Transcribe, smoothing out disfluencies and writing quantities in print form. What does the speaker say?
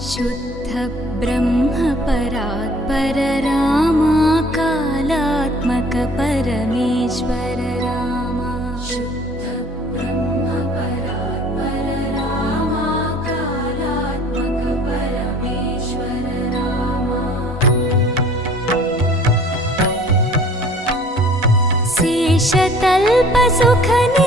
शुद्ध ब्रह्म परात्पर रामा कालात्मक परमेश्वर रामा शुद्ध ब्रह्म परात्पर रामा कालात्मक परमेश्वर रामा शेषतल्प सुख